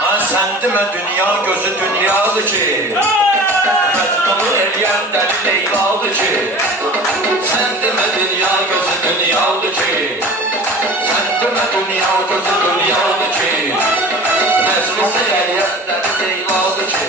Sen demə dünya gözü dünyadır ki, Məcnunu eləyən dəli Leyladır ki. Sen demə dünya gözü dünyadır ki, sen demə dünya gözü dünyadır ki, Məcnunu eləyən dəli Leyladır ki.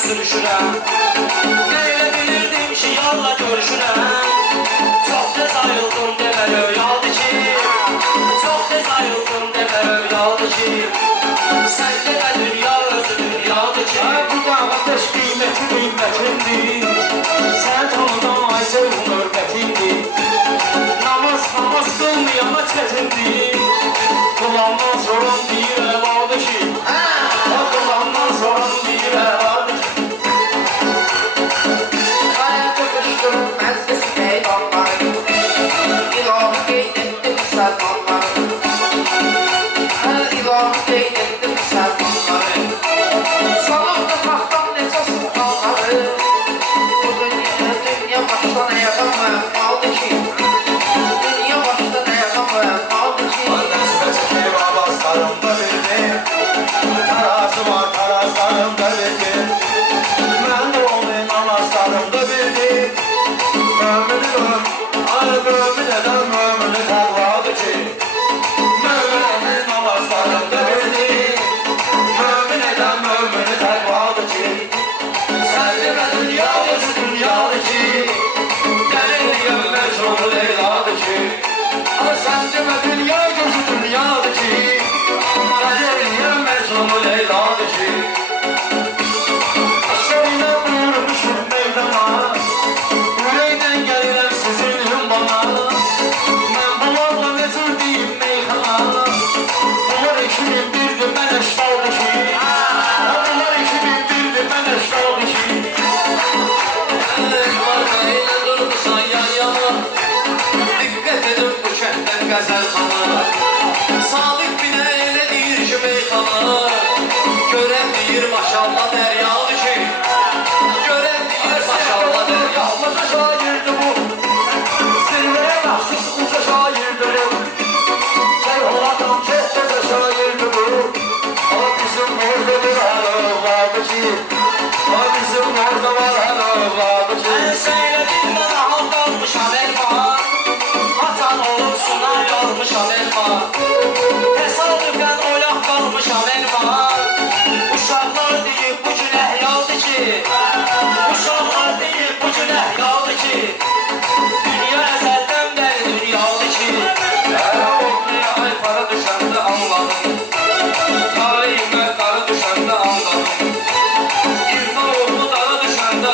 Sürüşürəm, neylə bilirdim ki, yalla görüşürəm. Çox tez ayıldım demə rüyadır ki, çox tez ayıldım demə rüyadır ki, sən demə dünya özü dünyadır ki. Bu da ateş qiyməti qiymətindir, sən tanıdan ay sevim hörmətindir. Namaz qılmayana çətindir, qılandan soran deyir əvadır ki, qılandan soran deyir əvadır ki. Sadık binə elə deyir ki, meyxana, görən deyir maşallah dəryadır ki, görən deyir maşallah dəryadır. Uca şairdir bu, zirvəyə məxsus uca şairdir bu. Seyholatın kəhbədə şairdir bu. Ama bizim orada bir hələ ki, ama bizim orada var hələ ki. Ən seyredin mənə hal qalmışam elma, haçan olub sunar yalmışam elma. Təsadüfən oyaq qalmışam elma, uşaqlar deyib bu gün əhyadır ki, uşaqlar deyib bu gün əhyadır ki, dünya əzəldən bəri dünyadır ki. Ortaya ay para düşəndə anladım, tarihimə qarı düşəndə anladım, İrfan oğlu dağı düşəndə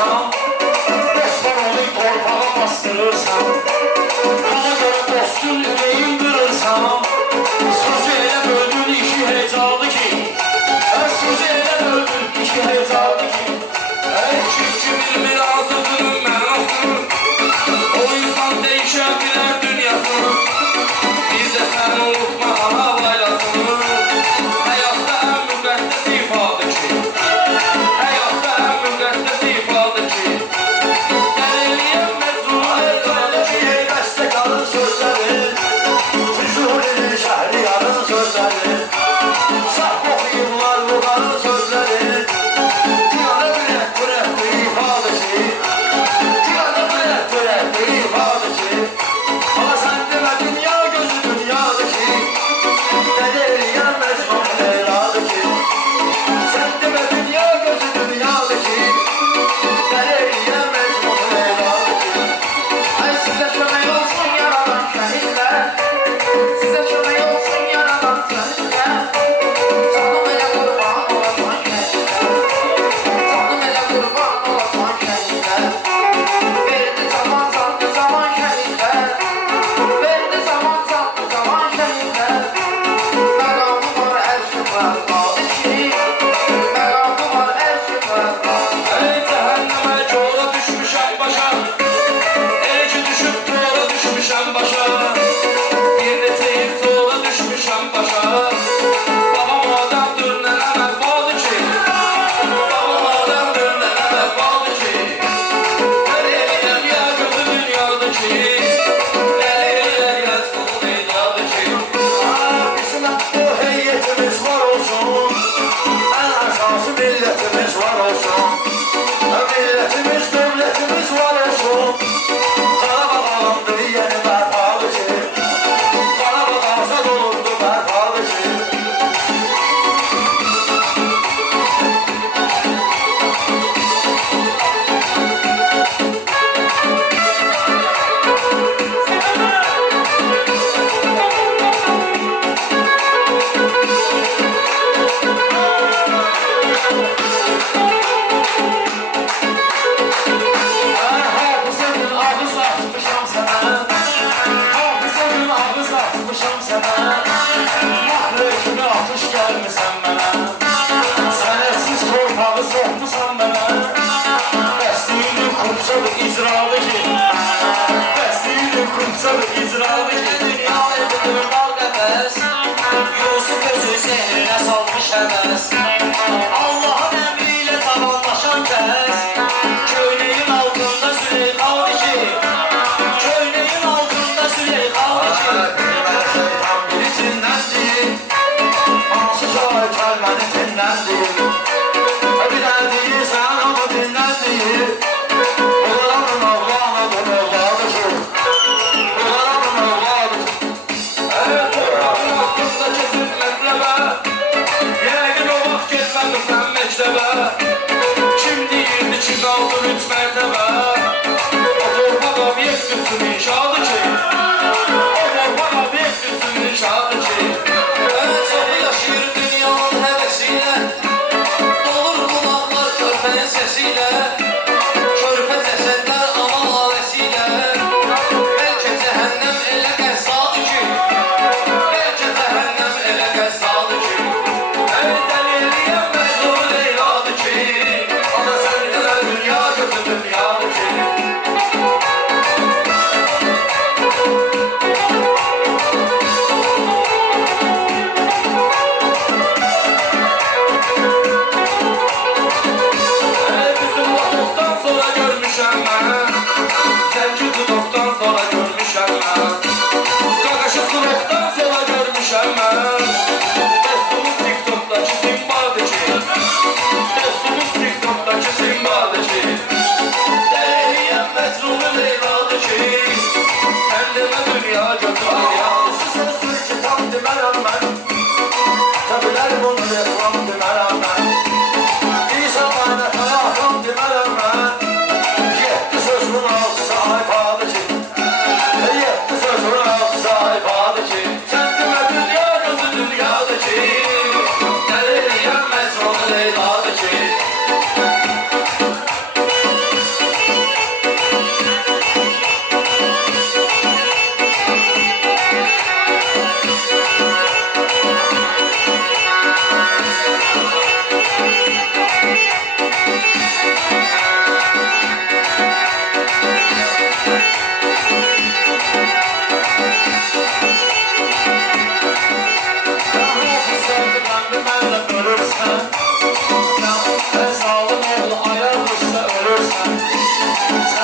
bastırırsan, dostlar olayım torpağa bastırırsan, bana göre dostun üreyim kırırsan, sözü elə böldün iki hecalı ki, sözü elə böldün iki hecalı ki. Çünkü bilmir sözünün mənasını, o insan değişebilir dünyasını. Bir de sen unutma ana baylasını. Hayatta en müqəddəs ifadır ki, hayatta en müqəddəs ifadır ki, dəliliyəm məcnun evladı ki. Bəstəkarın sözləri, Füzulinin Şəhriyarın sözləri, sahb oxuyurlar Vurğanın sözləri, Tirana bürək ifadır ki, Tirana bürək ifadır ki, ama sen demə dünya gözü dünyadır ki, dəli eləyən Məcnun Leyladır ki, sen demə dünya gözü dünyadır ki, dəli eləyən Məcnun Leyladır ki. Ay size kömək olsun yaradan şəhidlər, size kömək olsun yaradan şəhidlər. Canım elə qurban olasan şəhidlər, canım elə qurban olasan şəhidlər. Verdi zaman satdı zaman şəhidlər, verdi zaman satdı zaman şəhidlər. Məqamı var ərşi vəzladı ki, məqamı var ərşi vəzladı. Ey cəhənnəmə kora düşmüşəm başa, ey ki düşüb tora düşmüşəm başa. Bir neçə il sonra düşmüşəm başa. Babam adamdır nənəm əhvadı ki, babam adamdır nənəm əhvadı ki. Dəli eləyər ya gözü dünyadır ki, dəli eləyər ya sonu meydadır ki. Bizim bu heyetimiz var olsun, en esası milletimiz var olsun. Milletimiz, devletimiz var olsun. Qarabağ yeni berfalı ki, Qarabağ azad olurdu berfalı ki. Hafızın ağız açmışam sana, hafızın ağız açmışam sana. Mahrı kimi atış gelmisən mənə, sənətsiz torpağı soxmusan mənə. Bəstiyini kursadı icralı ki, bəstiyini kursadı icralı ki. Dünya evidir bal qəfəs, Yusuf özü sehrinə salmış həvəs. Allahın əmri ilə tavanlaşan kəs, köynəyin altında Süleyxandı ki, köynəyin altında Süleyxandı ki. Bilmər şeytan birisindən hansı şahı kəlməni dinləndir. Bir də deyirsən ama dinləndir. Oğlanın Allah'ıdır Mevladır ki, oğlanın Allah'ıdır. Evet, torpağın hakkında kesin mətləbə, yəqin o vaxt getməmişsən məktəbə. Kim deyirdi ki, qaldı üç mərtəbə? O torpaq obyekt üstün inşadı ki, o torpaq obyekt üstün inşadı ki. Çoxu yaşayır dünyanın həvəsilə, dolur qulaqlar körpənin səsilə, körpə cəsədlər aman avəsilə. Bəlkə cəhənnəm elə qəzzadır ki, bəlkə cəhənnəm elə qəzzadır ki. Ey dəli eləyən məcnun Leyladır ki, ana səndə də dünya gözü dünyadır ki. Bizim vaxtdan sonra görmüşəm mən, zəngi dudaqdan sonra görmüşəm mən, qaqaşı sınıqdan sonra görmüşəm mən. Dostumuz TikTok'dakı Simbadır ki, dostumuz TikTok'dakı Simbadır ki, dəli eləyən məcnun Leyladır ki, sən demə dünya gözü dünyadır. Sözsüz ki tam demərəm mən, təbilər bunu reklam demərəm mən. İsa mənə həyatım demərəm mən, yetdi söz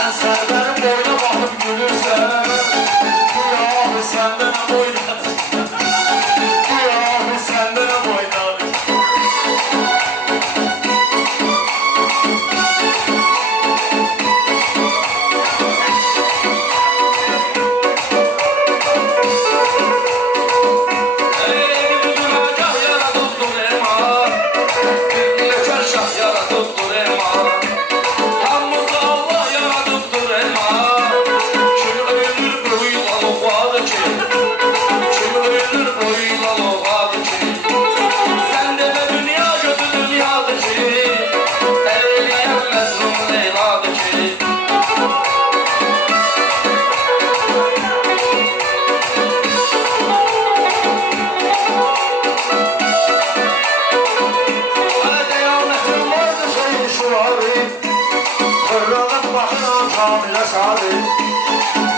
Sen sərbərin boyuna baxıb gülürsən. Güya səndə nə boynadır? Güya səndə nə boynadır?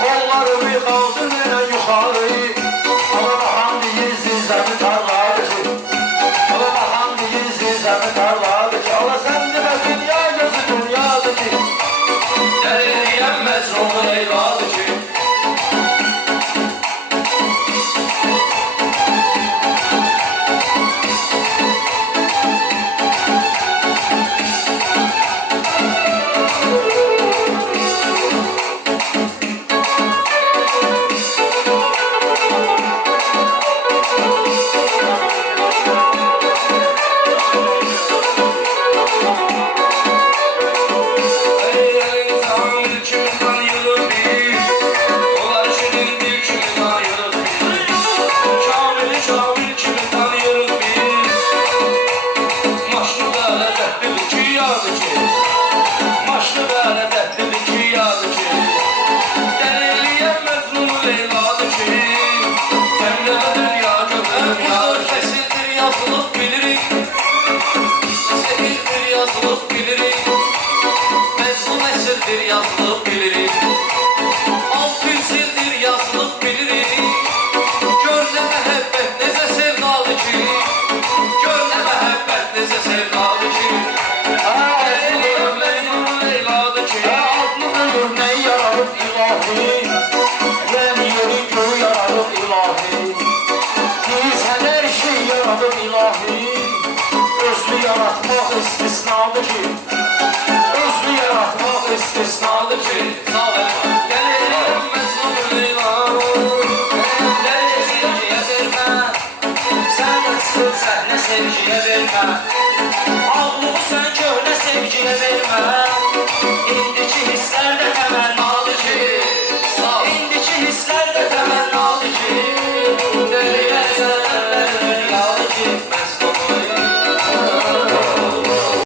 Onları bir kaldır nene yukarı. Ama bakan değil zizemi tarladı ki. Ama bakan değil zizemi tarladı ki. Allah sen deme dünya gözü dünyadı ki. Dəliliyəm Məcnun Leyladır ki. Yazılıb bilirik 600 ildir yazılıb bilirik Gör nə məhəbbət necə sevdalı ki Gör nə məhəbbət necə sevdalı ki Dəliliyəm Məcnun Leyladır ki Adlı ölür ne yararıb ilahi. Ben yeri göğü yararıb ilahi. Sen her şey yararıb ilahi. Özlü yaratmaq istisnadır ki. Özlü yaratmaq istisnadır ki.